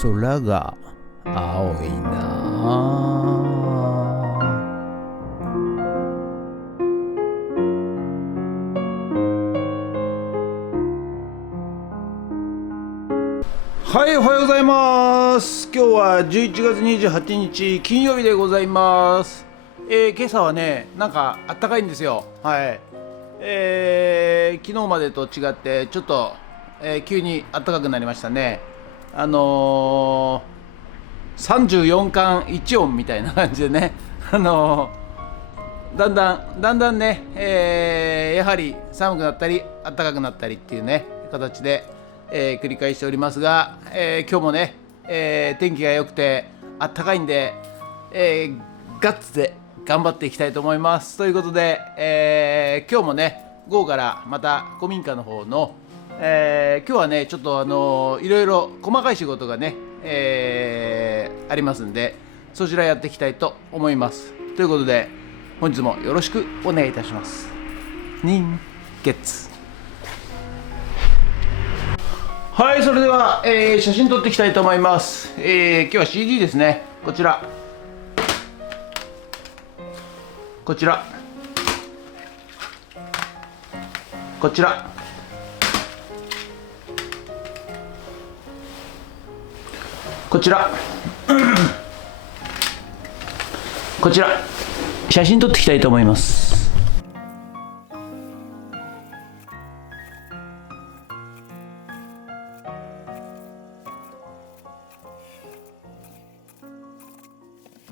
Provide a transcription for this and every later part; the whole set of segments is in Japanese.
空が青いな。はい、おはようございます。今日は11月28日金曜日でございます。今朝はね、なんかあったかいんですよ。はい。昨日までと違ってちょっと、急にあったかくなりましたね。34巻1音みたいな感じでね、だんだんね、やはり寒くなったり暖かくなったりっていうね形で、繰り返しておりますが、今日もね、天気が良くて暖かいんで、ガッツで頑張っていきたいと思います。ということで、今日もね午後からまた古民家の方の、今日はねちょっといろいろ細かい仕事がね、ありますんで、そちらやっていきたいと思います。ということで本日もよろしくお願いいたします。人月。はい、それでは、写真撮っていきたいと思います。今日は CD ですね。こちらこちらこちらこちらこちら写真撮っていきたいと思います。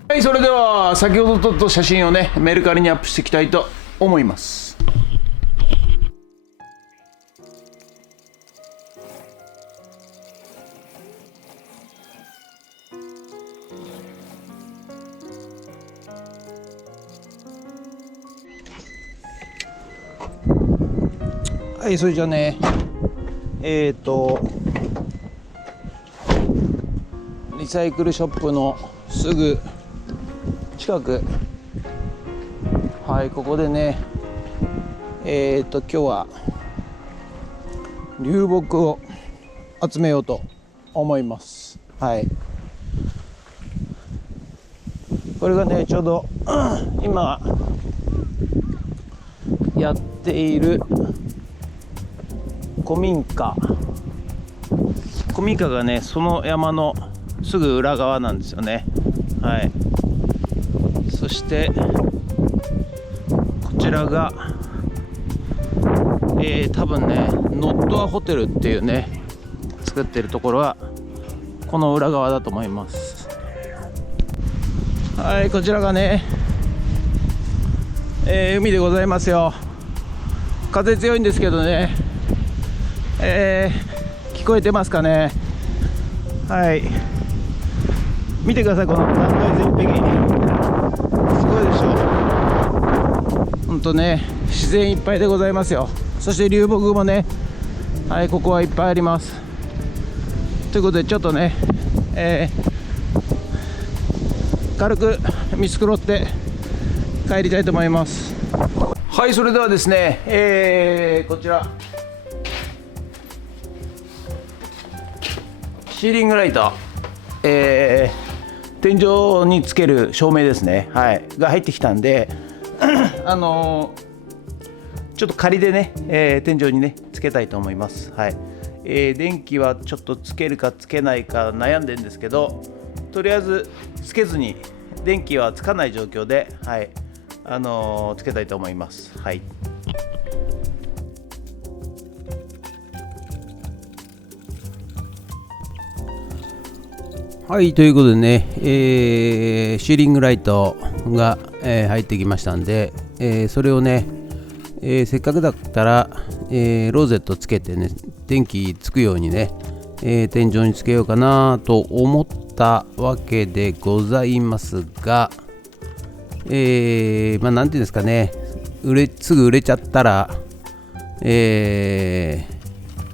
はい、それでは先ほど撮った写真をねメルカリにアップしていきたいと思います。はい、それじゃあね、リサイクルショップのすぐ近く、はい、ここでね、今日は流木を集めようと思います。はい、これがねちょうど今やっている古民家がねその山のすぐ裏側なんですよね。はい、そしてこちらが、多分ねノットアホテルっていうね作ってるところはこの裏側だと思います。はい、こちらがね、海でございますよ。風強いんですけどね、聞こえてますかね。はい、見てください、この断崖絶壁、すごいでしょ。ほんとね自然いっぱいでございますよ。そして流木もね、はい、ここはいっぱいあります。ということでちょっとね、軽く見繕って帰りたいと思います。はい、それではですね、こちらシーリングライト、天井につける照明ですね、はい、が入ってきたんでちょっと仮でね、天井にねつけたいと思います。はい、電気はちょっとつけるかつけないか悩んでるんですけど、とりあえずつけずに電気はつかない状況で、はい、つけたいと思います。はい、はい、ということでね、シーリングライトが、入ってきましたんで、それをね、せっかくだったら、ローゼットつけてね電気つくようにね、天井につけようかなと思ったわけでございますが、なんていうんですかね、すぐ売れちゃったら、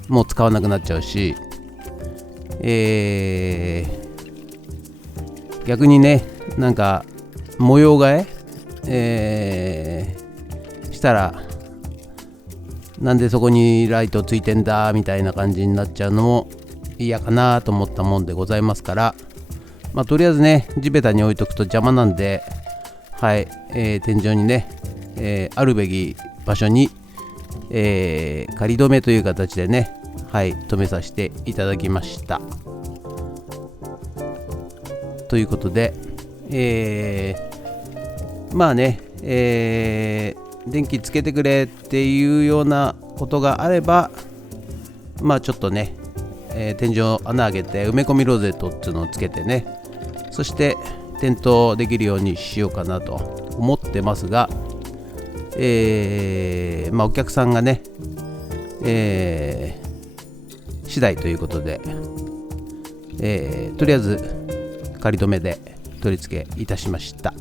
もう使わなくなっちゃうし、逆にねなんか模様替え、したらなんでそこにライトついてんだみたいな感じになっちゃうのも嫌かなと思ったもんでございますから、とりあえずね地べたに置いとくと邪魔なんで、はい、天井にね、あるべき場所に、仮止めという形でね、はい、止めさせていただきました。ということで、電気つけてくれっていうようなことがあれば、ちょっとね、天井穴開けて埋め込みロゼットっていうのをつけてね、そして点灯できるようにしようかなと思ってますが、お客さんがね、次第ということで、とりあえず仮止めで取り付けいたしました。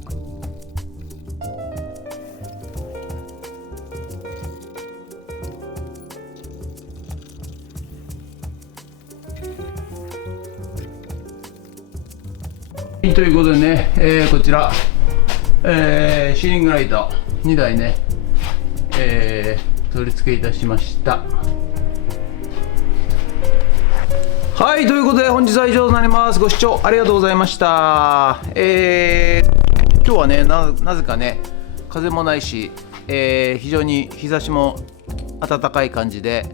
ということでね、こちら、シーリングライト2台ね、取り付けいたしました。はい、ということで本日は以上となります。ご視聴ありがとうございました。今日はね なぜかね風もないし、非常に日差しも暖かい感じで、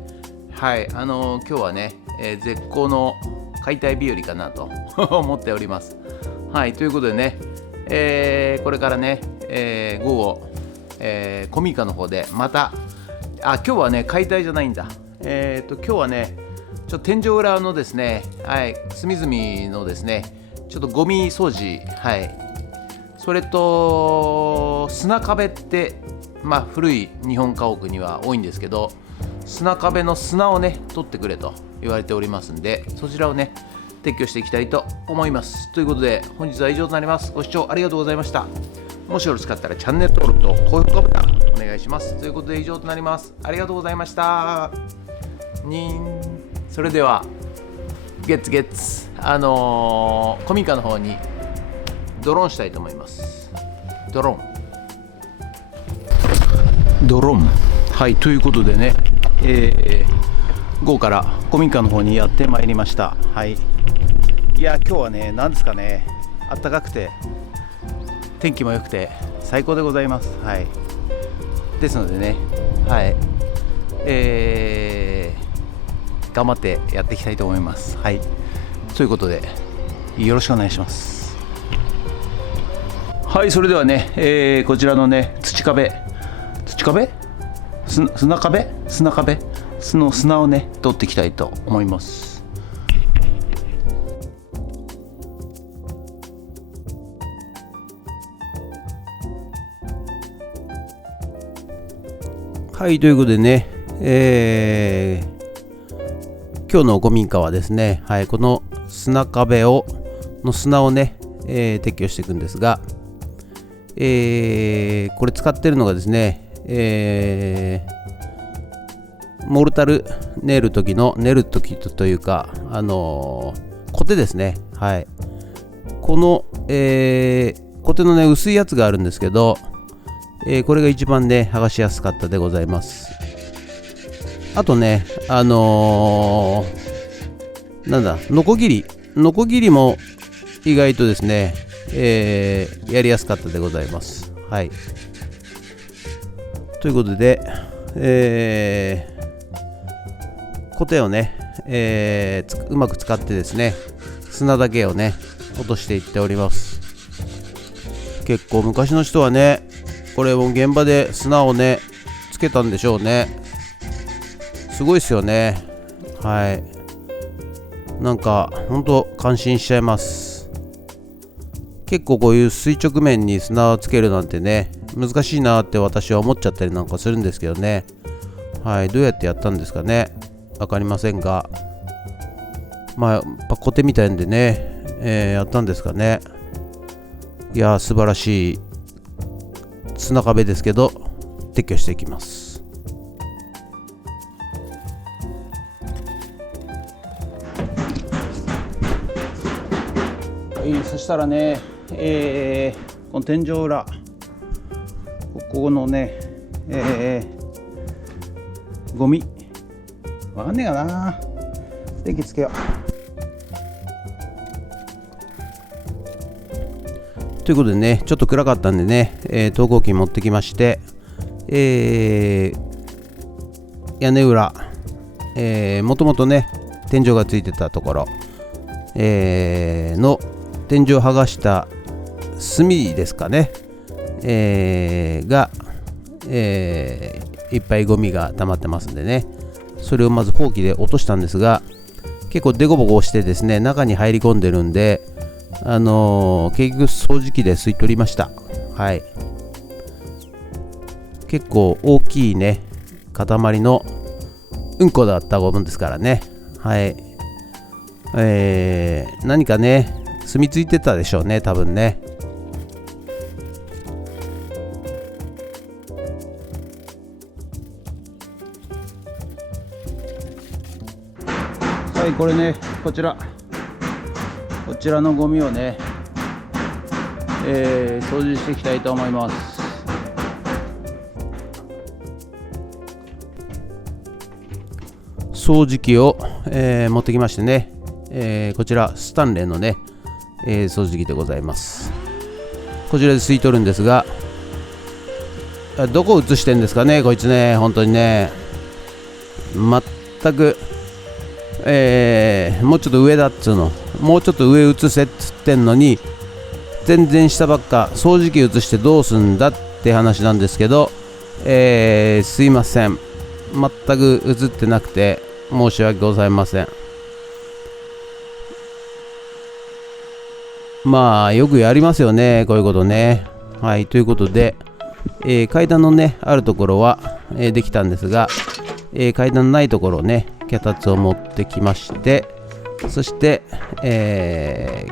はい、今日はね、絶好の解体日和かなと思っております。はい、ということでね、これからね、午後、コミカの方でまた今日はね解体じゃないんだ。今日はねちょっと天井裏のですね、はい、隅々のですねちょっとゴミ掃除、はい、それと砂壁って、古い日本家屋には多いんですけど、砂壁の砂をね取ってくれと言われておりますんで、そちらをね撤去していきたいと思います。ということで本日は以上となります。ご視聴ありがとうございました。もしよろしかったらチャンネル登録と高評価ボタンお願いします。ということで以上となります。ありがとうございました。それではコミカの方にドローンしたいと思います。ドローン、はい、ということでね、午後からコミカの方にやってまいりました。はい、いや今日はね何ですかね、暖かくて天気も良くて最高でございます。はい、ですのでね、はい、頑張ってやっていきたいと思います。はい、ということでよろしくお願いします。はい、それではね、こちらのね砂をね取っていきたいと思います。はい、ということでね、今日の古民家はですね、はい、この砂壁の砂をね、撤去していくんですが、これ使ってるのがですね、モルタル練る時というか、コテですね。はい、この、コテのね薄いやつがあるんですけど、これが一番ね剥がしやすかったでございます。あとねノコギリも意外とですね、やりやすかったでございます。はい、ということで、コテをね、うまく使ってですね砂だけをね落としていっております。結構昔の人はねこれも現場で砂をねつけたんでしょうね。すごいですよね。はい、なんかほんと感心しちゃいます。結構こういう垂直面に砂をつけるなんてね難しいなって私は思っちゃったりなんかするんですけどね。はい、どうやってやったんですかね、分かりませんが、やっぱコテみたいんでね、やったんですかね。いや素晴らしい砂壁ですけど撤去していきます。そしたらね、この天井裏、ここのね、ゴミわかんねえかな、電気つけよう。ということでね、ちょっと暗かったんでね、投光器持ってきまして、屋根裏、もともとね天井がついてたところ、の天井を剥がした炭ですかね、が、いっぱいゴミが溜まってますんでね、それをまずほうきで落としたんですが、結構デコボコしてですね、中に入り込んでるんで、結局掃除機で吸い取りました。はい、結構大きいね塊のうんこだったゴムですからね。はい、何かね住み着いてたでしょうね、多分ね。はい、これね、こちらのゴミをね、掃除していきたいと思います。掃除機を、持ってきましてね、こちらスタンレーのね、掃除機でございます。こちらで吸い取るんですが、どこ映してんですかねこいつね、本当にね、全く、もうちょっと上だっつうの、もうちょっと上映せっつってんのに、全然下ばっか。掃除機映してどうすんだって話なんですけど、すいません、全く映ってなくて申し訳ございません。まあよくやりますよね、こういうことね。はい、ということで、階段のねあるところは、できたんですが、階段ないところをね脚立を持ってきまして、そして、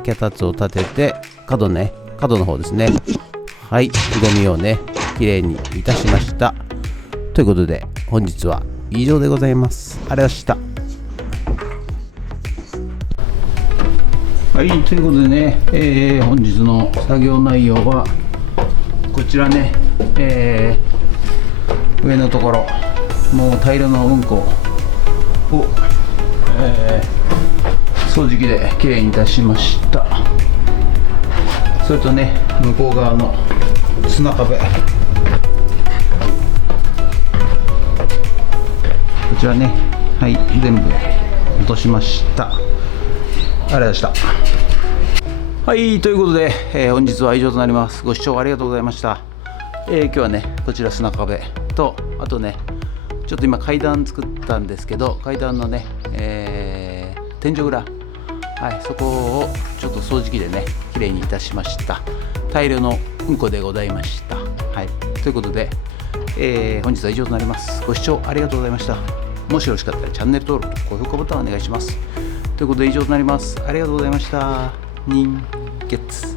脚立を立てて角の方ですね。はい、ゴミをねきれいにいたしました。ということで本日は以上でございます。ありがとうございました。はい、ということでね、本日の作業内容はこちらね、上のところもう平らなうんこを、掃除機できれいに出しました。それとね、向こう側の砂壁、こちらね、はい、全部落としました。ありがとうございました。はい、ということで、本日は以上となります。ご視聴ありがとうございました。今日はね、こちら砂壁と、あとね、ちょっと今階段作ったんですけど、階段のね、天井裏、はい、そこをちょっと掃除機でねきれいにいたしました。大量のうんこでございました。はい、ということで、本日は以上となります。ご視聴ありがとうございました。もしよろしかったらチャンネル登録と高評価ボタンお願いします。ということで以上となります。ありがとうございました。人月